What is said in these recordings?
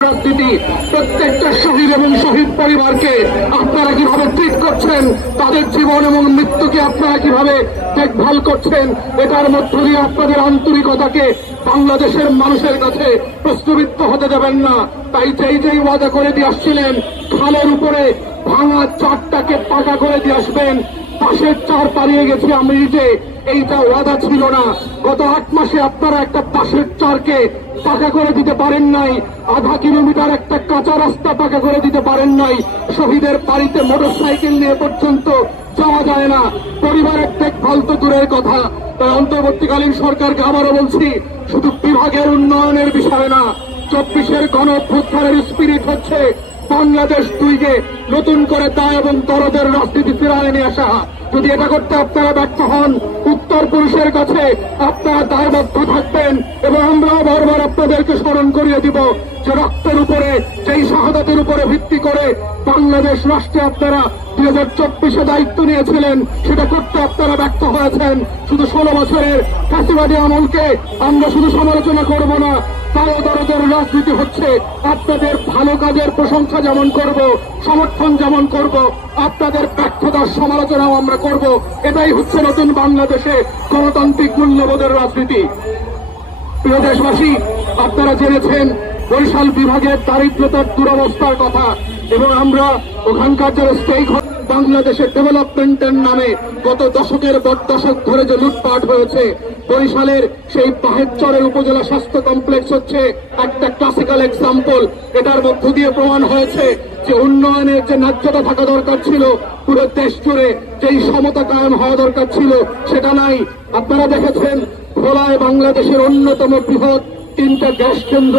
রাজনীতি প্রত্যেকটা শহীদ এবং শহীদ পরিবারকে আপনারা কিভাবে ট্রিট করছেন, তাদের জীবন এবং মৃত্যুকে আপনারা কিভাবে দেখভাল করছেন, এটার মধ্য দিয়ে আপনাদের আন্তরিকতাকে বাংলাদেশের মানুষের কাছে প্রশ্নবিদ্ধ হতে দেবেন না। তাই যেই ওয়াদা করে দিয়ে আসছিলেন খালের উপরে ভাঙা চারটাকে পাকা করে দিয়ে আসবেন, পাশের চার পালিয়ে গেছি আমি নিজে, এইটা ওয়াদা ছিল না। গত 8 মাসে আপনারা একটা পাশের চারকে পাকা করে দিতে পারেন নাই, আধা কিলোমিটার একটা কাঁচা রাস্তা পাকা করে দিতে পারেন নাই, শহীদের বাড়িতে মোটরসাইকেল নিয়ে পর্যন্ত যাওয়া যায় না, পরিবারের দেখভাল তো দূরের কথা। তাই অন্তর্বর্তীকালীন সরকারকে আবারও বলছি, শুধু বিভাগের উন্নয়নের বিষয় না, 24-এর গণঅভ্যুত্থানের স্পিরিট হচ্ছে বাংলাদেশ 2কে নতুন করে দায় এবং দরদের রাজনীতি ফিরিয়ে নিয়ে আসা। যদি এটা করতে আপনারা ব্যর্থ হন, উত্তর পুরুষের কাছে আপনারা দায়বদ্ধ থাকবেন এবং আমরাও বারবার আপনাদেরকে স্মরণ করিয়ে দিব যে রক্তের উপরে, যেই শাহাদাতের উপরে ভিত্তি করে বাংলাদেশ রাষ্ট্রে আপনারা 2024-এ দায়িত্ব নিয়েছিলেন, সেটা করতে আপনারা ব্যর্থ হয়েছেন। শুধু 16 বছরের ফ্যাসিবাদী আমলকে আমরা শুধু সমালোচনা করব না, দায় দরদের রাজনীতি হচ্ছে আপনাদের ভালো কাজের প্রশংসা যেমন করব, সমর্থন যেমন করব, আপনাদের ব্যর্থতার সমালোচনাও আমরা করব। এটাই হচ্ছে নতুন বাংলাদেশে গণতান্ত্রিক মূল্যবোধের রাজনীতি। প্রিয় দেশবাসী, আপনারা জেনেছেন বরিশাল বিভাগের দারিদ্রতার দুরবস্থার কথা, এবং আমরা ওখানকার যারা স্টেক বাংলাদেশের ডেভেলপমেন্টের নামে গত দশকের পর দশক ধরে যে লুটপাট হয়েছে, বরিশালের সেই বাহেরচরের উপজেলা স্বাস্থ্য কমপ্লেক্স হচ্ছে একটা ক্লাসিক্যাল এক্সাম্পল। এটার মধ্য দিয়ে প্রমাণ হয়েছে যে উন্নয়নের যে ন্যায্যতা থাকা দরকার ছিল, পুরো দেশ জুড়ে যেই সমতা কায়েম হওয়া দরকার ছিল, সেটা নাই। আপনারা দেখেছেন ভোলায় বাংলাদেশের অন্যতম বৃহৎ 3টা গ্যাস কেন্দ্র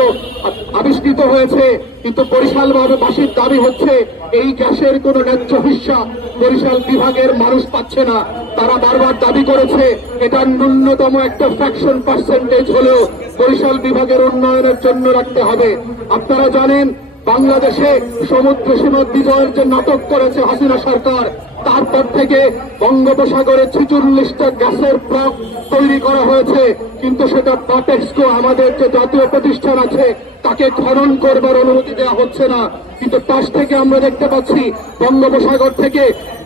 আবিষ্কৃত হয়েছে, কিন্তু বরিশালবাসীর দাবি হচ্ছে এই গ্যাসের কোন ন্যায্য হিস্সা বরিশাল বিভাগের মানুষ পাচ্ছে না। তারা বারবার দাবি করেছে এটার ন্যূনতম একটা ফ্র্যাকশন পার্সেন্টেজ হলেও বরিশাল বিভাগের উন্নয়নের জন্য রাখতে হবে। আপনারা জানেন বাংলাদেশে সমুদ্র সীমা বিজয়ের যে নাটক করেছে হাসিনা সরকার, তারপর থেকে বঙ্গোপসাগরে 46টা গ্যাসের ব্লক তৈরি করা হয়েছে, কিন্তু সেটা বাটেক্সকো আমাদের যে জাতীয় প্রতিষ্ঠান আছে তাকে খনন করবার অনুমতি দেওয়া হচ্ছে না। কিন্তু পাশ থেকে আমরা দেখতে পাচ্ছি বঙ্গোপসাগর থেকে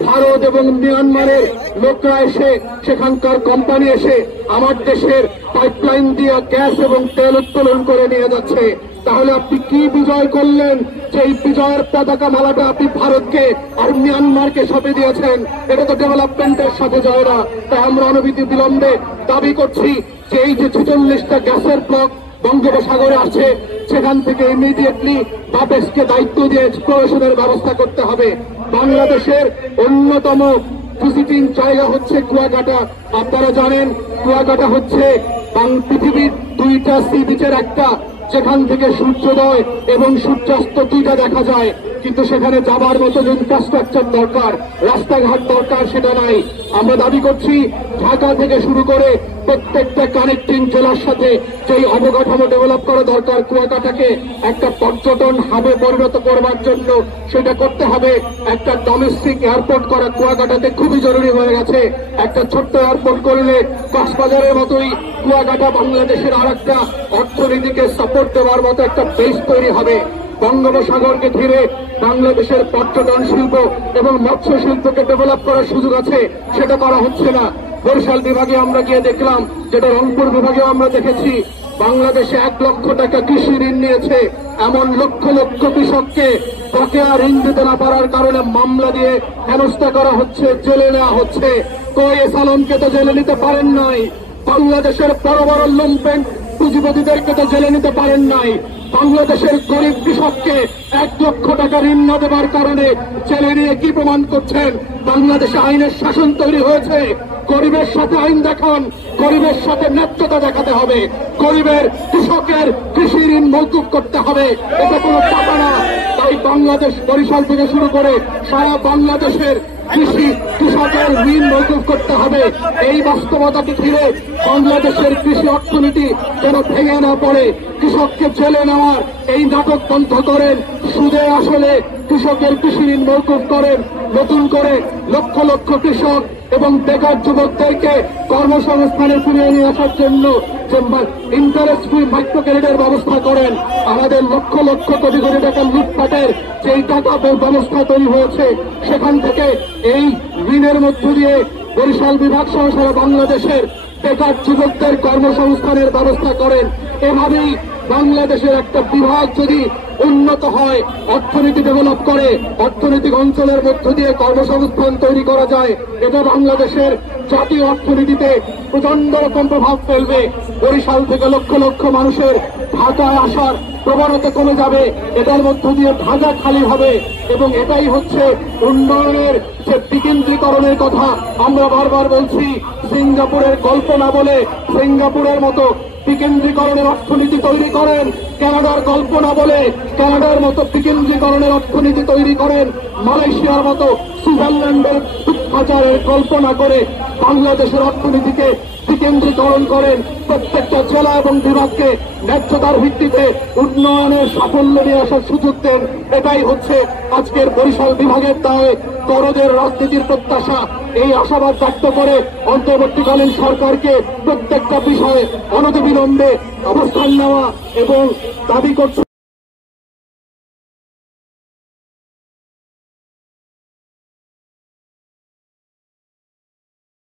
ভারত এবং মিয়ানমারের লোকরা এসে, সেখানকার কোম্পানি এসে আমার দেশের পাইপলাইন দিয়ে গ্যাস এবং তেল উত্তোলন করে নিয়ে যাচ্ছে। তাহলে আপনি কি বিজয় করলেন যে এই বিজয়ের পতাকা মালাটা আপনি ভারতকে আর মিয়ানমারকে সঁপে দিয়েছেন? এটা তো ডেভেলপমেন্টের সাথে যায় না। তাই আমরা অনবিতি বিলম্বে দাবি করছি যে এই যে 46টা গ্যাসের ব্লক বঙ্গোপসাগরে আছে, সেখান থেকে ইমিডিয়েটলি বাপেসকে দায়িত্ব দিয়ে এক্সপ্লোরেশনের ব্যবস্থা করতে হবে। বাংলাদেশের অন্যতম ভিজিটিং জায়গা হচ্ছে কুয়াকাটা। আপনারা জানেন কুয়াকাটা হচ্ছে পৃথিবীর 2টা সি বিচের একটা, যেখান থেকে সূর্যোদয় এবং সূর্যাস্ত 2টা দেখা যায়, কিন্তু সেখানে যাবার মতো যে ইনফ্রাস্ট্রাকচার দরকার, রাস্তাঘাট দরকার, সেটা নাই। আমরা দাবি করছি ঢাকা থেকে শুরু করে প্রত্যেকটা কানেক্টিং জেলার সাথে যেই অবকাঠামো ডেভেলপ করা দরকার কুয়াকাটাকে একটা পর্যটন হাবে পরিণত করবার জন্য, সেটা করতে হবে। একটা ডোমেস্টিক এয়ারপোর্ট করা কুয়াকাটাতে খুবই জরুরি হয়ে গেছে। একটা ছোট্ট এয়ারপোর্ট করলে কক্সবাজারের মতোই কুয়াকাটা বাংলাদেশের আর একটা অর্থনীতিকে সাপোর্ট দেওয়ার মতো একটা বেস তৈরি হবে। বঙ্গোপসাগরকে ঘিরে বাংলাদেশের পর্যটন শিল্প এবং মৎস্য শিল্পকে ডেভেলপ করার সুযোগ আছে, সেটা করা হচ্ছে না। বরিশাল বিভাগে আমরা গিয়ে দেখলাম, যেটা রংপুর বিভাগেও আমরা দেখেছি, বাংলাদেশে 1 লক্ষ টাকা কৃষি ঋণ নিয়েছে, এমন লক্ষ লক্ষ কৃষককে বকেয়া ঋণ দিতে না পারার কারণে মামলা দিয়ে হেনস্থা করা হচ্ছে, জেলে নেওয়া হচ্ছে। কই এস আলমকে তো জেলে নিতে পারেন নাই, বাংলাদেশের বড় বড় লুম্পেন পুঁজিপতিদেরকে তো জেলে নিতে পারেন নাই, বাংলাদেশের গরিব কৃষককে 1 লক্ষ টাকা ঋণ না দেওয়ার কারণে জেলে নিয়ে কি প্রমাণ করছেন? বাংলাদেশে আইনের শাসন তৈরি হয়েছে, গরিবের সাথে আইন দেখান, গরিবের সাথে ন্যায্যতা দেখাতে হবে, গরিবের কৃষকের কৃষি ঋণ মওকুফ করতে হবে, এটা কোনো টাকা না। তাই বাংলাদেশ বরিশাল থেকে শুরু করে সারা বাংলাদেশের কৃষকের ঋণ মওকুফ করতে হবে। এই বাস্তবতাকে ঘিরে বাংলাদেশের কৃষি অর্থনীতি যেন ভেঙে না পড়ে, কৃষককে জেলে নেওয়ার এই নাটক বন্ধ করেন, সুদে আসলে কৃষকের কৃষি ঋণ মওকুফ করেন, নতুন করে লক্ষ লক্ষ কৃষক এবং বেকার যুবকদেরকে কর্মসংস্থানে ফিরিয়ে নিয়ে আসার জন্য ইন্টারেস্ট ফ্রি মাইক্রো ক্রেডিটের ব্যবস্থা করেন। আমাদের লক্ষ লক্ষ কোটি কোটি টাকা লুটপাটের যেই টাকা ব্যবস্থা তৈরি হয়েছে, সেখান থেকে এই ঋণের মধ্য দিয়ে বরিশাল বিভাগ সহ সারা বাংলাদেশের বেকার যুবকদের কর্মসংস্থানের ব্যবস্থা করেন। এভাবেই বাংলাদেশের একটা বিভাগ যদি উন্নত হয়, অর্থনীতি ডেভেলপ করে, অর্থনৈতিক অঞ্চলের মধ্য দিয়ে কর্মসংস্থান তৈরি করা যায়, এটা বাংলাদেশের জাতীয় অর্থনীতিতে প্রচন্ড রকম প্রভাব ফেলবে। বরিশাল থেকে লক্ষ লক্ষ মানুষের ঢাকায় আসার প্রবণতা কমে যাবে, এটার মধ্য দিয়ে ঢাকা খালি হবে এবং এটাই হচ্ছে উন্নয়নের যে বিকেন্দ্রীকরণের কথা আমরা বারবার বলছি। সিঙ্গাপুরের কল্পনা বলে সিঙ্গাপুরের মতো বিকেন্দ্রীকরণের অর্থনীতি তৈরি করেন, কানাডার কল্পনা বলে কানাডার মতো বিকেন্দ্রীকরণের অর্থনীতি তৈরি করেন, মালয়েশিয়ার মতো সুইজারল্যান্ডের দুঃখাচারের কল্পনা করে বাংলাদেশের অর্থনীতিকে বিকেন্দ্রীকরণ করেন। প্রত্যেকটা জেলা এবং বিভাগকে ন্যায্যতার ভিত্তিতে উন্নয়নের সাফল্য নিয়ে আসার সুযোগ দেন। এটাই হচ্ছে আজকের বরিশাল বিভাগের দায়ে দরদের রাজনীতির প্রত্যাশা। এই আশাবাদ ব্যক্ত করে অন্তর্বর্তীকালীন সরকারকে প্রত্যেকটা বিষয়ে অনতিবিলম্বে অবস্থান নেওয়া এবং দাবি করছে।